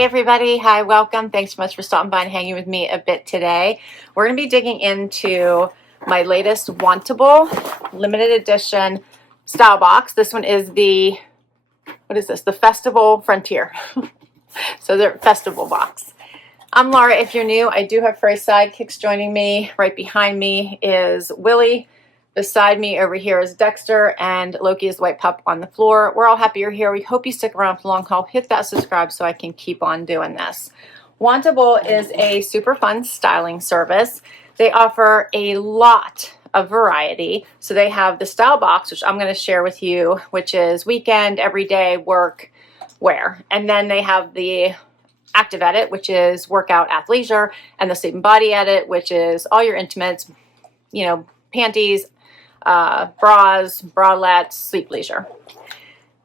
Hey everybody, hi, welcome. Thanks so much for stopping by and hanging with me a bit today. We're going to be digging into my latest Wantable limited edition style box. This one is the, what is this? The Festival Frontier. So the Festival box. I'm Laura. If you're new, I do have furry sidekicks joining me. Right behind me is Willie. Beside me over here is Dexter, and Loki is the white pup on the floor. We're all happy you're here. We hope you stick around for the long haul. Hit that subscribe so I can keep on doing this. Wantable is a super fun styling service. They offer a lot of variety. So they have the style box, which I'm going to share with you, which is weekend, everyday, work, wear. And then they have the active edit, which is workout, athleisure, and the sleep and body edit, which is all your intimates, you know, panties, bras, bralettes, sleep leisure.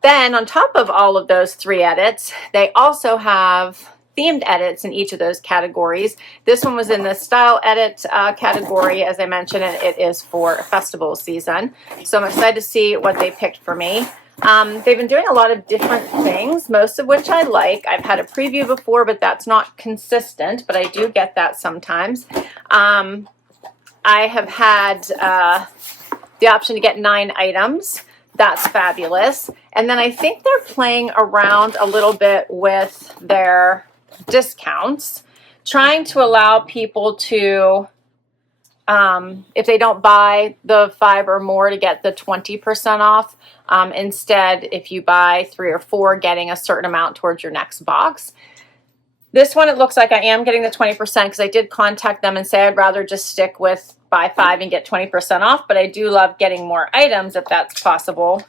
Then on top of all of those three edits, they also have themed edits in each of those categories. This one was in the style edit category, as I mentioned, and it is for festival season. So I'm excited to see what they picked for me. They've been doing a lot of different things, most of which I like. I've had a preview before, but that's not consistent, but I do get that sometimes. I have had the option to get 9 items. That's fabulous. And then I think they're playing around a little bit with their discounts, trying to allow people to, if they don't buy the 5 or more, to get the 20% off. Instead, if you buy 3 or 4, getting a certain amount towards your next box. This one, it looks like I am getting the 20% because I did contact them and say I'd rather just stick with buy 5 and get 20% off, but I do love getting more items if that's possible.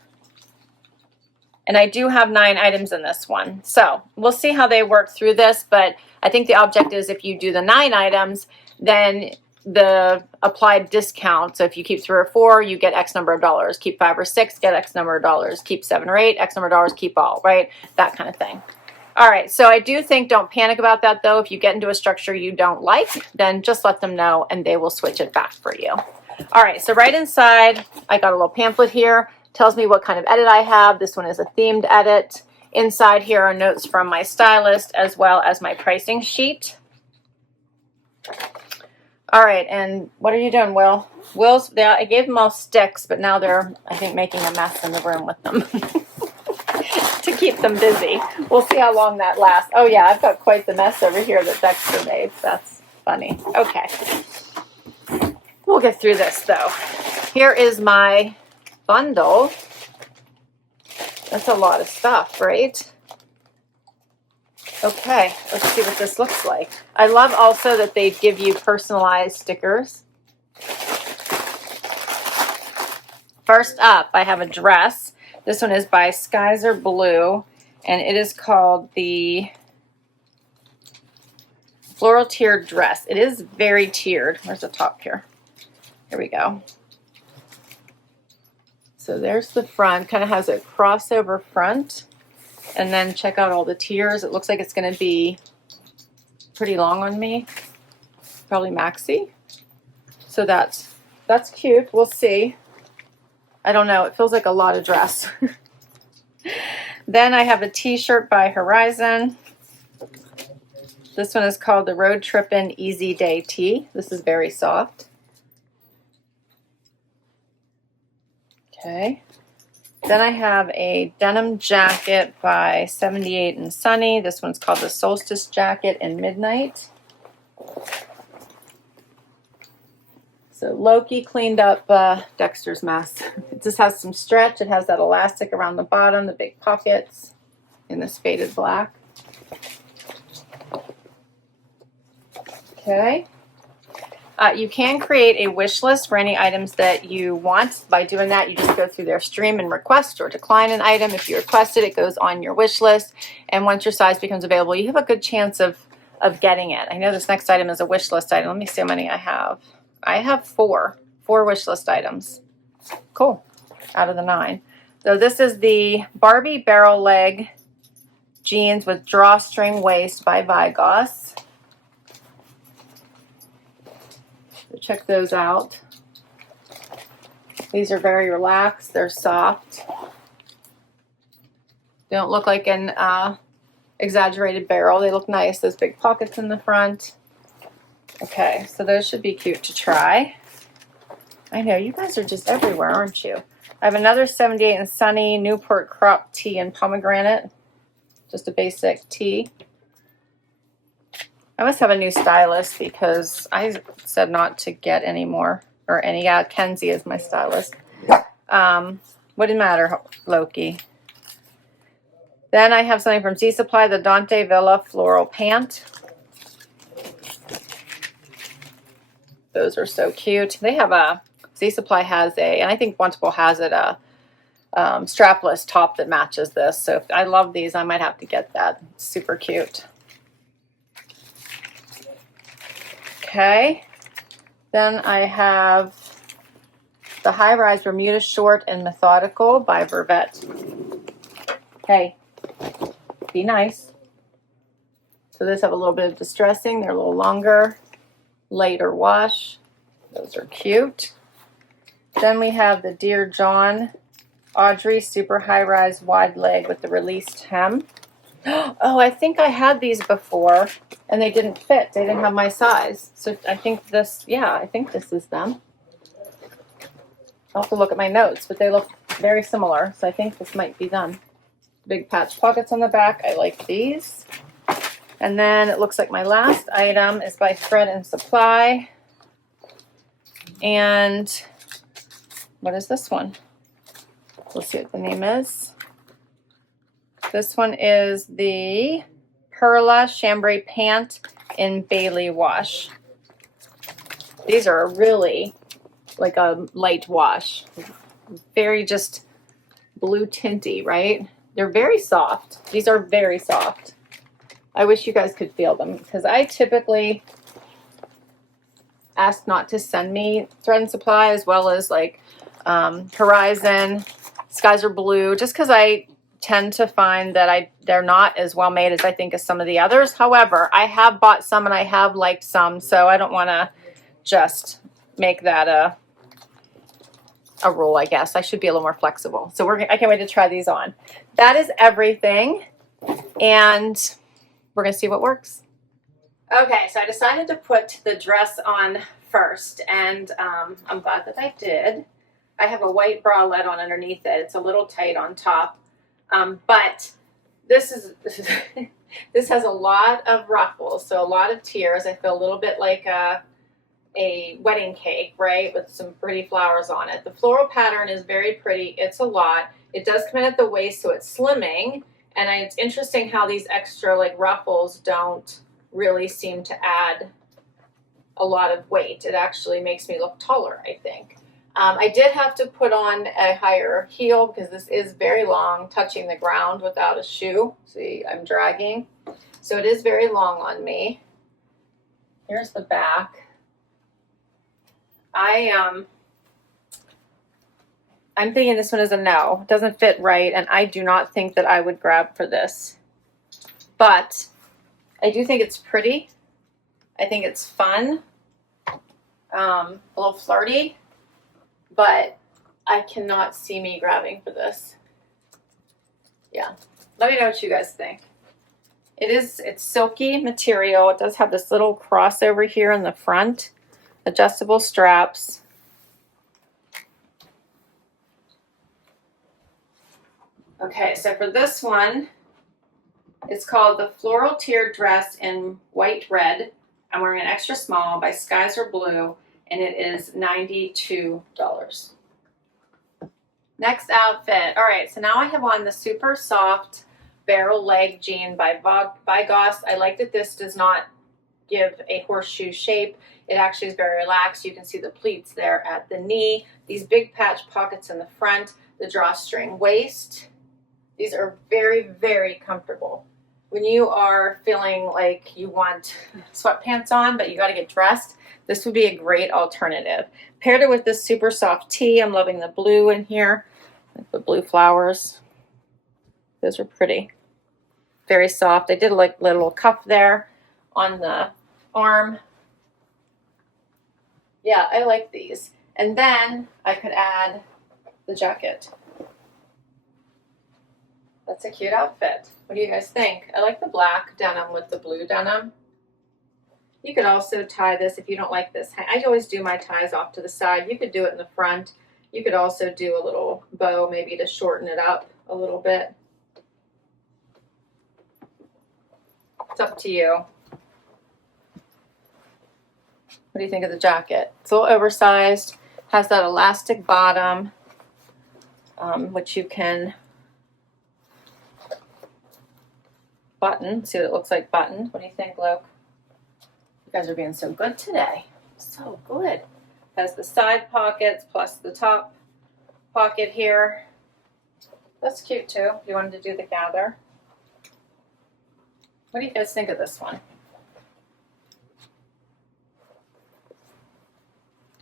And I do have 9 items in this one. So we'll see how they work through this, but I think the object is if you do the 9 items, then the applied discount. So if you keep 3 or 4, you get X number of dollars. Keep 5 or 6, get X number of dollars. Keep 7 or 8, X number of dollars, keep all, right? That kind of thing. All right, so I do think don't panic about that though. If you get into a structure you don't like, then just let them know and they will switch it back for you. All right, so right inside, I got a little pamphlet here. Tells me what kind of edit I have. This one is a themed edit. Inside here are notes from my stylist as well as my pricing sheet. All right, and what are you doing, Will? I gave them all sticks, but now they're, I think, making a mess in the room with them. To keep them busy. We'll see how long that lasts. Oh yeah, I've got quite the mess over here that Dexter made. That's funny. Okay. We'll get through this though. Here is my bundle. That's a lot of stuff, right? Okay, let's see what this looks like. I love also that they give you personalized stickers. First up, I have a dress. This one is by Skies Are Blue, and it is called the Floral Tiered Dress. It is very tiered. Where's the top here? Here we go. So there's the front. Kind of has a crossover front. And then check out all the tiers. It looks like it's going to be pretty long on me. Probably maxi. So that's cute. We'll see. I don't know. It feels like a lot of dress. Then I have a t-shirt by Horizon. This one is called the Road Trippin Easy Day Tee. This is very soft. Okay. Then I have a denim jacket by 78 and Sunny. This one's called the Solstice Jacket in Midnight. So Loki cleaned up Dexter's mess. It just has some stretch. It has that elastic around the bottom, the big pockets in this faded black. Okay. You can create a wish list for any items that you want. By doing that, you just go through their stream and request or decline an item. If you request it, it goes on your wish list. And once your size becomes available, you have a good chance of getting it. I know this next item is a wish list item. Let me see how many I have. I have 4 wish list items. Cool. Out of the 9. So this is the Barbie barrel leg jeans with drawstring waist by Vigoss. So check those out. These are very relaxed. They're soft. Don't look like an exaggerated barrel. They look nice. Those big pockets in the front. Okay, so those should be cute to try. I know, you guys are just everywhere, aren't you? I have another 78 and Sunny Newport crop tee in pomegranate. Just a basic tee. I must have a new stylist because I said not to get any more. Or any, yeah, Kenzie is my stylist. Wouldn't matter, Loki. Then I have something from Z Supply, the Dante Villa Floral Pant. Those are so cute. They have a, Z Supply has a, and I think Wantable has it, a strapless top that matches this. So if I love these, I might have to get that. It's super cute. Okay. Then I have the High Rise Bermuda Short and Methodical by Vervet. Hey, be nice. So these have a little bit of distressing. They're a little longer, lighter wash. Those are cute. Then we have the Dear John Audrey Super High Rise Wide Leg with the released hem. Oh, I think I had these before and they didn't fit. They didn't have my size. So I think this, yeah, I think this is them. I'll have to look at my notes, but they look very similar. So I think this might be them. Big patch pockets on the back. I like these. And then it looks like my last item is by Thread and Supply. And what is this one? Let's see what the name is. This one is the Pearla Chambray Pant in Bailey Wash. These are really like a light wash. Very just blue tinty, right? They're very soft. These are very soft. I wish you guys could feel them because I typically ask not to send me Thread and Supply as well as like Horizon, Skies Are Blue, just because I tend to find that they're not as well made as I think as some of the others. However, I have bought some and I have liked some, so I don't want to just make that a rule, I guess. I should be a little more flexible. So I can't wait to try these on. That is everything, and we're going to see what works. Okay, so I decided to put the dress on first, and I'm glad that I did. I have a white bralette on underneath it. It's a little tight on top, but this has a lot of ruffles, so a lot of tiers. I feel a little bit like a wedding cake, right, with some pretty flowers on it. The floral pattern is very pretty. It's a lot. It does come in at the waist, so it's slimming, and it's interesting how these extra like ruffles don't really seem to add a lot of weight. It actually makes me look taller, I think. I did have to put on a higher heel because this is very long, touching the ground without a shoe. See, I'm dragging. So it is very long on me. Here's the back. I'm thinking this one is a no. It doesn't fit right, and I do not think that I would grab for this. But I do think it's pretty. I think it's fun. A little flirty. But I cannot see me grabbing for this. Yeah. Let me know what you guys think. It's silky material. It does have this little crossover here in the front. Adjustable straps. Okay, so for this one, it's called the Floral Tiered Dress in White Red. I'm wearing an extra small by Skies Are Blue, and it is $92. Next outfit. All right, so now I have on the super soft barrel leg jean by Vigoss. I like that this does not give a horseshoe shape. It actually is very relaxed. You can see the pleats there at the knee. These big patch pockets in the front, the drawstring waist. These are very, very comfortable. When you are feeling like you want sweatpants on, but you got to get dressed, this would be a great alternative. Paired it with this super soft tee. I'm loving the blue in here, like the blue flowers. Those are pretty. Very soft. I did like a little cuff there on the arm. Yeah, I like these. And then I could add the jacket. That's a cute outfit. What do you guys think? I like the black denim with the blue denim. You could also tie this if you don't like this. I always do my ties off to the side. You could do it in the front. You could also do a little bow maybe to shorten it up a little bit. It's up to you. What do you think of the jacket? It's a little oversized. Has that elastic bottom, which you can button. See what it looks like buttoned. What do you think, Luke? You guys are being so good today. So good. Has the side pockets plus the top pocket here. That's cute too. You wanted to do the gather. What do you guys think of this one?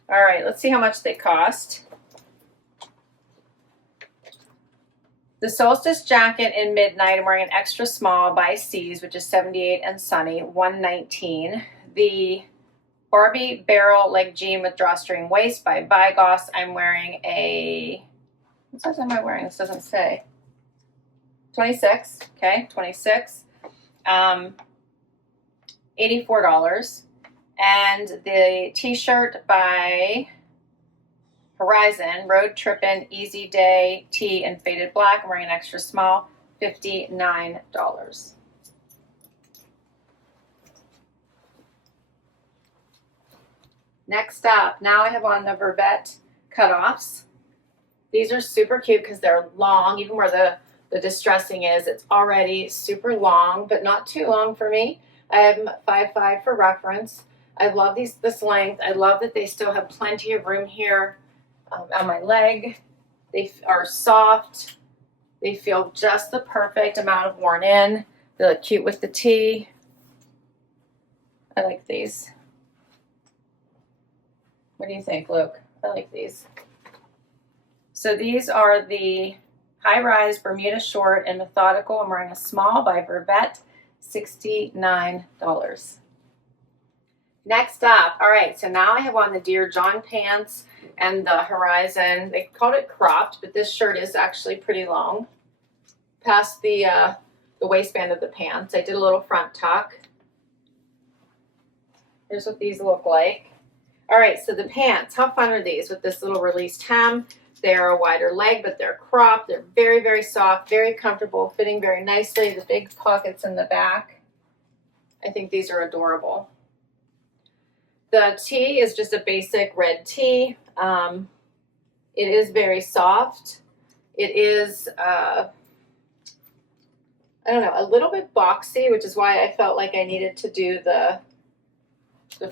All right, let's see how much they cost. The Solstice jacket in Midnight, I'm wearing an extra small by C's, which is 78 and sunny, $119. The Barbie barrel leg jean with drawstring waist by Vigoss, I'm wearing a, what size am I wearing? This doesn't say. 26, okay, 26. $84. And the t-shirt by Horizon, Road Trippin, Easy Day, tee in faded black. I'm wearing an extra small, $59. Next up, now I have on the Vervet cutoffs. These are super cute because they're long, even where the distressing is. It's already super long, but not too long for me. I have 5'5" for reference. I love this length. I love that they still have plenty of room here on my leg. They are soft. They feel just the perfect amount of worn in. They look cute with the tee. I like these. What do you think, Luke? I like these. So these are the high-rise Bermuda short and methodical. I'm wearing a small by Vervet, $69. Next up, all right, so now I have on the Dear John pants and the Horizon. They called it cropped, but this shirt is actually pretty long, past the waistband of the pants. I did a little front tuck. Here's what these look like. All right, so the pants, how fun are these with this little released hem? They're a wider leg, but they're cropped. They're very, very soft, very comfortable, fitting very nicely. The big pockets in the back. I think these are adorable. The tee is just a basic red tee. It is very soft. It is, I don't know, a little bit boxy, which is why I felt like I needed to do the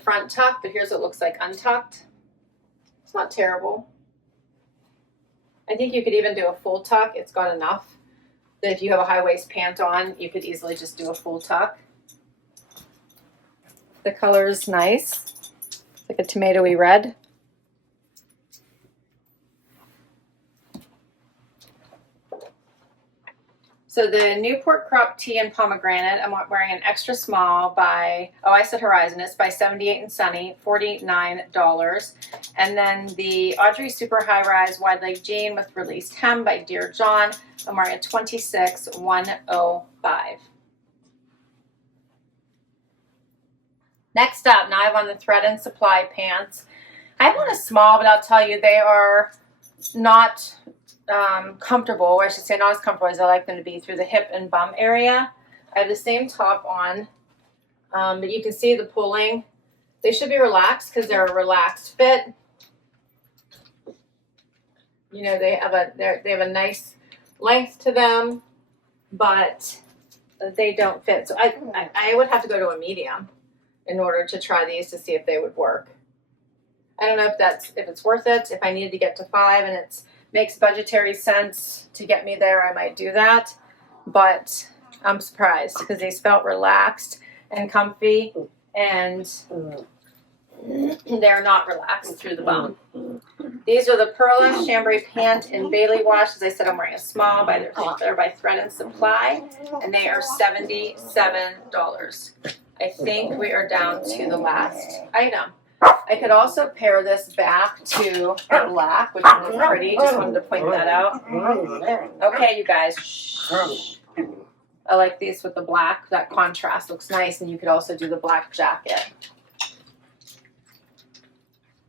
front tuck, but here's what it looks like untucked. It's not terrible. I think you could even do a full tuck. It's got enough that if you have a high waist pant on, you could easily just do a full tuck. The color is nice. It's like a tomatoey red. So the Newport crop tee and pomegranate, I'm wearing an extra small by, oh, I said Horizon, it's by 78 and Sunny, $49. And then the Audrey super high rise wide leg jean with released hem by Dear John, I'm wearing a 26, $105. Next up, now I have on the Thread and Supply pants. I have on a small, but I'll tell you, they are not comfortable, or I should say not as comfortable as I like them to be through the hip and bum area. I have the same top on, but you can see the pulling. They should be relaxed because they're a relaxed fit. You know, they have a nice length to them, but they don't fit. So I would have to go to a medium in order to try these to see if they would work. I don't know if it's worth it. If I needed to get to 5 and it makes budgetary sense to get me there, I might do that. But I'm surprised because these felt relaxed and comfy, and they're not relaxed through the bum. These are the Pearla Chambray Pant in Bailey wash. As I said, I'm wearing a small. They're by Thread and Supply, and they are $77. I think we are down to the last item. I could also pair this back to the black, which would look pretty. Just wanted to point that out. Okay, you guys. Shh. I like these with the black. That contrast looks nice, and you could also do the black jacket.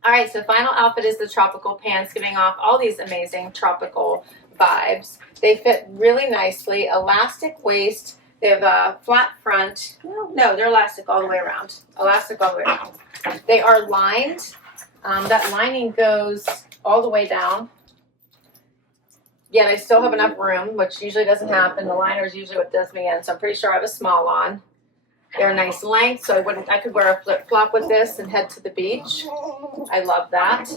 All right, so final outfit is the tropical pants, giving off all these amazing tropical vibes. They fit really nicely. Elastic waist. They have a flat front. No, they're elastic all the way around. Elastic all the way around. They are lined. That lining goes all the way down. Yeah, they still have enough room, which usually doesn't happen. The liner is usually what does me in, so I'm pretty sure I have a small on. They're a nice length, so I could wear a flip-flop with this and head to the beach. I love that.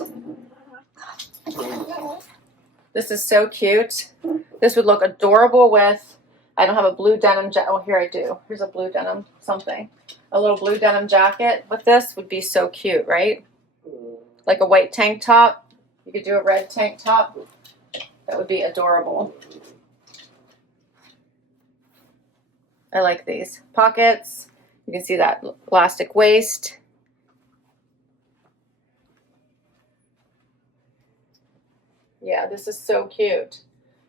This is so cute. This would look adorable with, I don't have a blue denim jacket. Oh, here I do. Here's a blue denim something. A little blue denim jacket with this would be so cute, right? Like a white tank top. You could do a red tank top. That would be adorable. I like these. Pockets. You can see that elastic waist. Yeah, this is so cute.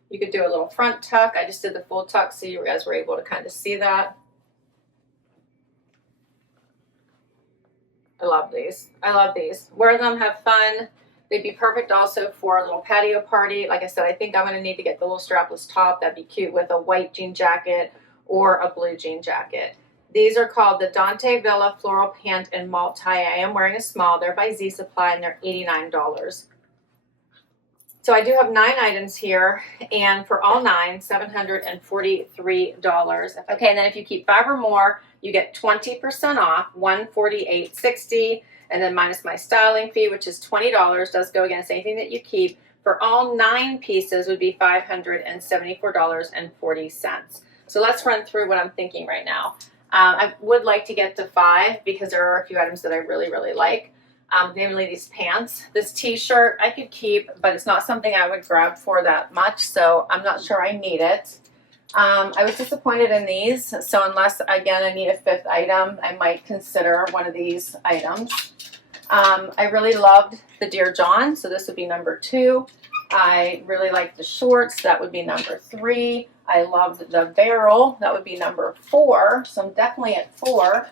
You could do a little front tuck. I just did the full tuck so you guys were able to kind of see that. I love these. I love these. Wear them, have fun. They'd be perfect also for a little patio party. Like I said, I think I'm going to need to get the little strapless top. That'd be cute with a white jean jacket or a blue jean jacket. These are called the Dante Villa Floral Pant and Malt Tie. I am wearing a small. They're by Z Supply and they're $89. So I do have 9 items here, and for all 9, $743. Okay, and then if you keep 5 or more, you get 20% off, $148.60, and then minus my styling fee, which is $20, does go against anything that you keep. For all 9 pieces would be $574.40. So let's run through what I'm thinking right now. I would like to get to 5 because there are a few items that I really, really like. Namely these pants. This t-shirt I could keep, but it's not something I would grab for that much, so I'm not sure I need it. I was disappointed in these, so unless, again, I need a 5th item, I might consider one of these items. I really loved the Dear John, so this would be number 2. I really like the shorts, that would be number 3. I loved the barrel, that would be number 4, so I'm definitely at 4.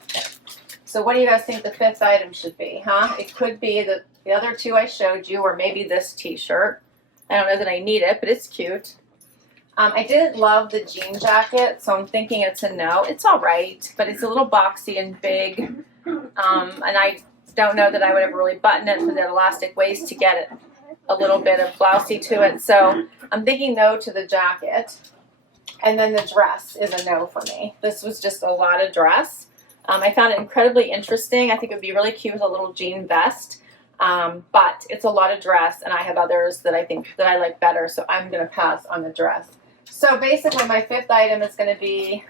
So what do you guys think the 5th item should be, huh? It could be the other 2 I showed you, or maybe this t-shirt. I don't know that I need it, but it's cute. I didn't love the jean jacket, so I'm thinking it's a no. It's all right, but it's a little boxy and big, and I don't know that I would ever really button it for the elastic waist to get it a little bit of blousey to it. So I'm thinking no to the jacket. And then the dress is a no for me. This was just a lot of dress. I found it incredibly interesting. I think it would be really cute with a little jean vest, but it's a lot of dress, and I have others that I think that I like better, so I'm going to pass on the dress. So basically my 5th item is going to be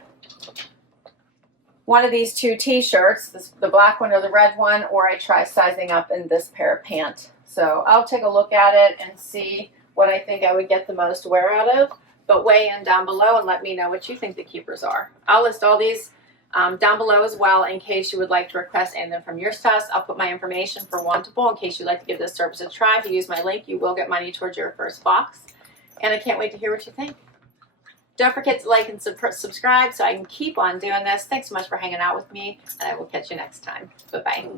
one of these 2 t-shirts, the black one or the red one, or I try sizing up in this pair of pants. So I'll take a look at it and see what I think I would get the most wear out of, but weigh in down below and let me know what you think the keepers are. I'll list all these down below as well in case you would like to request any of them from your test. I'll put my information for Wantable in case you'd like to give this service a try. If you use my link, you will get money towards your first box. And I can't wait to hear what you think. Don't forget to like and subscribe so I can keep on doing this. Thanks so much for hanging out with me, and I will catch you next time. Bye-bye.